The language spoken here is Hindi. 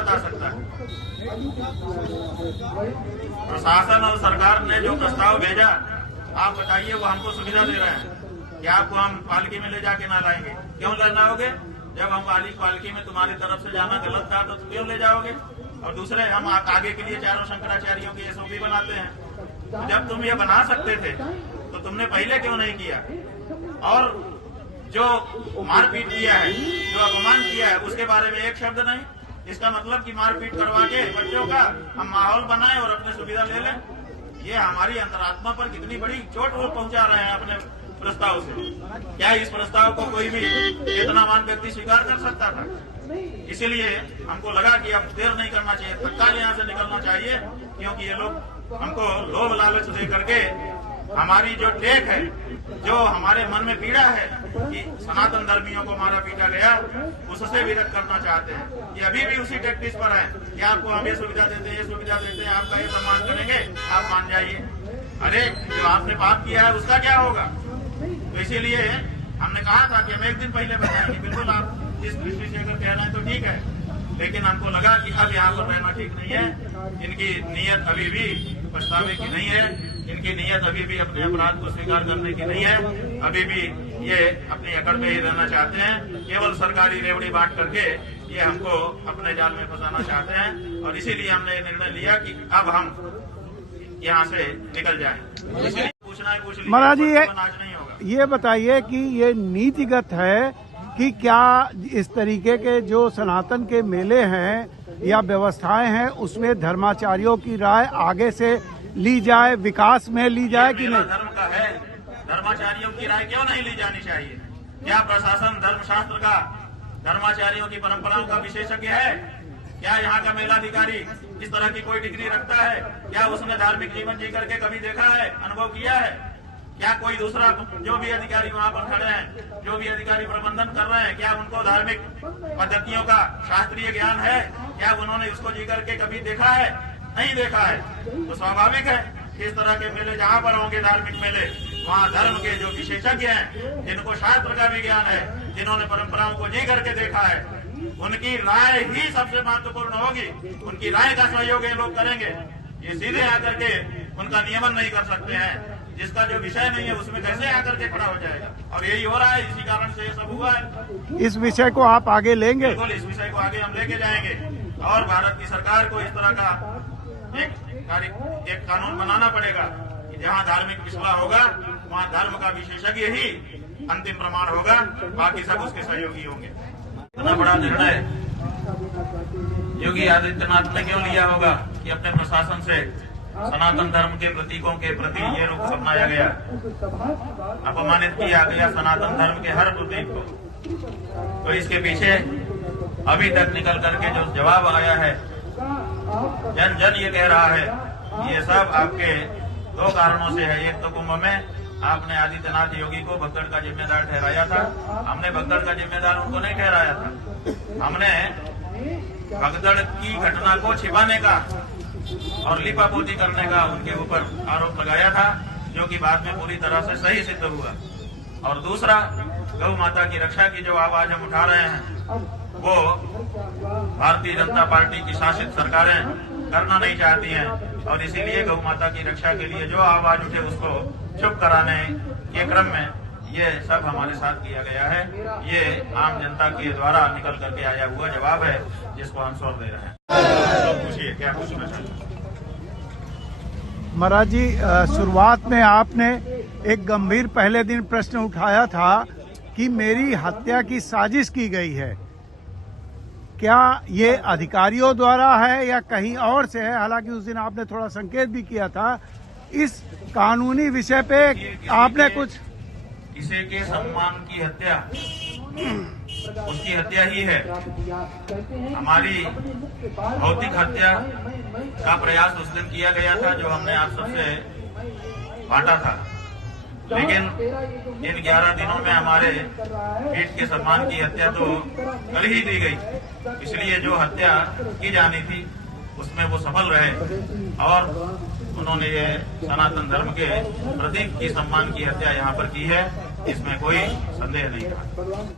बता सकता है? प्रशासन और सरकार ने जो प्रस्ताव भेजा, आप बताइए, वो हमको सुविधा दे रहे हैं कि आपको हम पालकी में ले जाके ना लाएंगे। क्यों ले लाओगे? जब हम पालकी में तुम्हारी तरफ से जाना गलत था तो क्यों ले जाओगे? और दूसरे, हम आगे के लिए चारों शंकराचार्यों की एसओपी बनाते हैं। तो जब तुम ये बना सकते थे तो तुमने पहले क्यों नहीं किया? और जो मारपीट किया है, जो अपमान किया है, उसके बारे में एक शब्द नहीं। इसका मतलब कि मारपीट करवा के बच्चों का हम माहौल बनाएं और अपने सुविधा ले लें। ये हमारी अंतरात्मा पर कितनी बड़ी चोट वो पहुंचा रहे हैं अपने प्रस्ताव से। क्या इस प्रस्ताव को कोई भी चेतनावान व्यक्ति स्वीकार कर सकता था? इसीलिए हमको लगा कि अब देर नहीं करना चाहिए, तत्काल यहाँ से निकलना चाहिए, क्योंकि ये लोग हमको लोभ लालच दे करके हमारी जो टेक है, जो हमारे मन में पीड़ा है कि सनातन धर्मियों को मारा पीटा गया, उससे विरत करना चाहते हैं। ये अभी भी उसी टैक्टिस पर है कि आपको हम ये सुविधा देते हैं, ये सुविधा देते हैं, आपका ये सम्मान करेंगे, आप मान जाइए। अरे जो आपने पाप किया है उसका क्या होगा? तो इसीलिए हमने कहा था कि हम एक दिन पहले बताएंगे। बिल्कुल, आप इस दृष्टि से अगर कह रहे हैं तो ठीक है, लेकिन हमको लगा कि अब यहाँ पर रहना ठीक नहीं है। इनकी नीयत अभी भी पछतावे की नहीं है, इनकी नीयत अभी भी अपने अपराध को स्वीकार करने की नहीं है। अभी भी ये अपनी अकड़ में ही रहना चाहते हैं, केवल सरकारी रेवड़ी बांट करके ये हमको अपने जाल में फंसाना चाहते हैं। और इसीलिए हमने निर्णय लिया कि अब हम यहाँ से निकल जाएं। इसलिए पूछना है, पूछ लीजिए। महाराज जी, आज नहीं होगा। ये बताइए कि ये नीतिगत है कि क्या इस तरीके के जो सनातन के मेले हैं या व्यवस्थाएं हैं, उसमें धर्माचार्यों की राय आगे से ली जाए, विकास में ली जाए कि नहीं? धर्म का है, धर्माचार्यों की राय क्यों नहीं ली जानी चाहिए? क्या प्रशासन धर्मशास्त्र का, धर्माचार्यों की परंपराओं का विशेषज्ञ है? क्या यहाँ का मेलाधिकारी इस तरह की कोई डिग्री रखता है? क्या उसने धार्मिक जीवन जी करके कभी देखा है, अनुभव किया है? क्या कोई दूसरा जो भी अधिकारी वहाँ पर खड़े हैं, जो भी अधिकारी प्रबंधन कर रहे हैं, क्या उनको धार्मिक पद्धतियों का शास्त्रीय ज्ञान है? क्या उन्होंने इसको जी करके कभी देखा है? नहीं देखा है। तो स्वाभाविक है कि इस तरह के मेले जहाँ पर होंगे, धार्मिक मेले, वहाँ धर्म के जो विशेषज्ञ हैं, जिनको शास्त्र का भी ज्ञान है, जिन्होंने परंपराओं को जी करके देखा है, उनकी राय ही सबसे महत्वपूर्ण होगी। उनकी राय का सहयोग ये लोग करेंगे। ये सीधे आकर के उनका नियमन नहीं कर सकते हैं। जिसका जो विषय नहीं है उसमें कैसे आकर के खड़ा हो जाएगा? और यही हो रहा है, इसी कारण से ये सब हुआ है। इस विषय को आप आगे लेंगे? बिल्कुल, इस विषय को आगे हम लेके जाएंगे और भारत की सरकार को इस तरह का एक कानून बनाना पड़ेगा कि जहाँ धार्मिक विश्वास होगा वहाँ धर्म का विशेषज्ञ ही अंतिम प्रमाण होगा, बाकी सब उसके सहयोगी होंगे। इतना बड़ा निर्णय योगी आदित्यनाथ ने क्यों लिया होगा कि अपने प्रशासन से सनातन धर्म के प्रतीकों के प्रति ये रुख अपनाया गया, अपमानित किया गया सनातन धर्म के हर प्रतीक को। तो इसके पीछे अभी तक निकल करके जो जवाब आया है, जन जन ये कह रहा है, ये सब आपके दो कारणों से है। एक तो कुंभ में आपने आदित्यनाथ योगी को भगदड़ का जिम्मेदार ठहराया था। हमने भगदड़ का जिम्मेदार उनको नहीं ठहराया था। हमने भगदड़ की घटना को छिपाने का और लिपापोती करने का उनके ऊपर आरोप लगाया था, जो कि बाद में पूरी तरह से सही सिद्ध हुआ। और दूसरा, गौ माता की रक्षा की जो आवाज हम उठा रहे हैं, वो भारतीय जनता पार्टी की शासित सरकारें करना नहीं चाहती हैं। और इसीलिए गौ माता की रक्षा के लिए जो आवाज उठे उसको चुप कराने के क्रम में ये सब हमारे साथ किया गया है। ये आम जनता के द्वारा निकल करके आया हुआ जवाब है, जिसको हम स्वर दे रहे हैं। तो पूछिए, क्या पूछना चाहिए? महाराज जी, शुरुआत में आपने एक गंभीर पहले दिन प्रश्न उठाया था कि मेरी हत्या की साजिश की गई है। क्या ये अधिकारियों द्वारा है या कहीं और से है? हालांकि उस दिन आपने थोड़ा संकेत भी किया था। इस कानूनी विषय पे आपने कुछ? किसी के सम्मान की हत्या उसकी हत्या ही है। हमारी भौतिक हत्या का प्रयास उस दिन किया गया था, जो हमने आप सबसे बांटा था। लेकिन इन 11 दिनों में हमारे पीठ के सम्मान की हत्या तो कल ही दी गई। इसलिए जो हत्या की जानी थी उसमें वो सफल रहे और उन्होंने ये सनातन धर्म के प्रतीक की सम्मान की हत्या यहाँ पर की है, इसमें कोई संदेह नहीं था।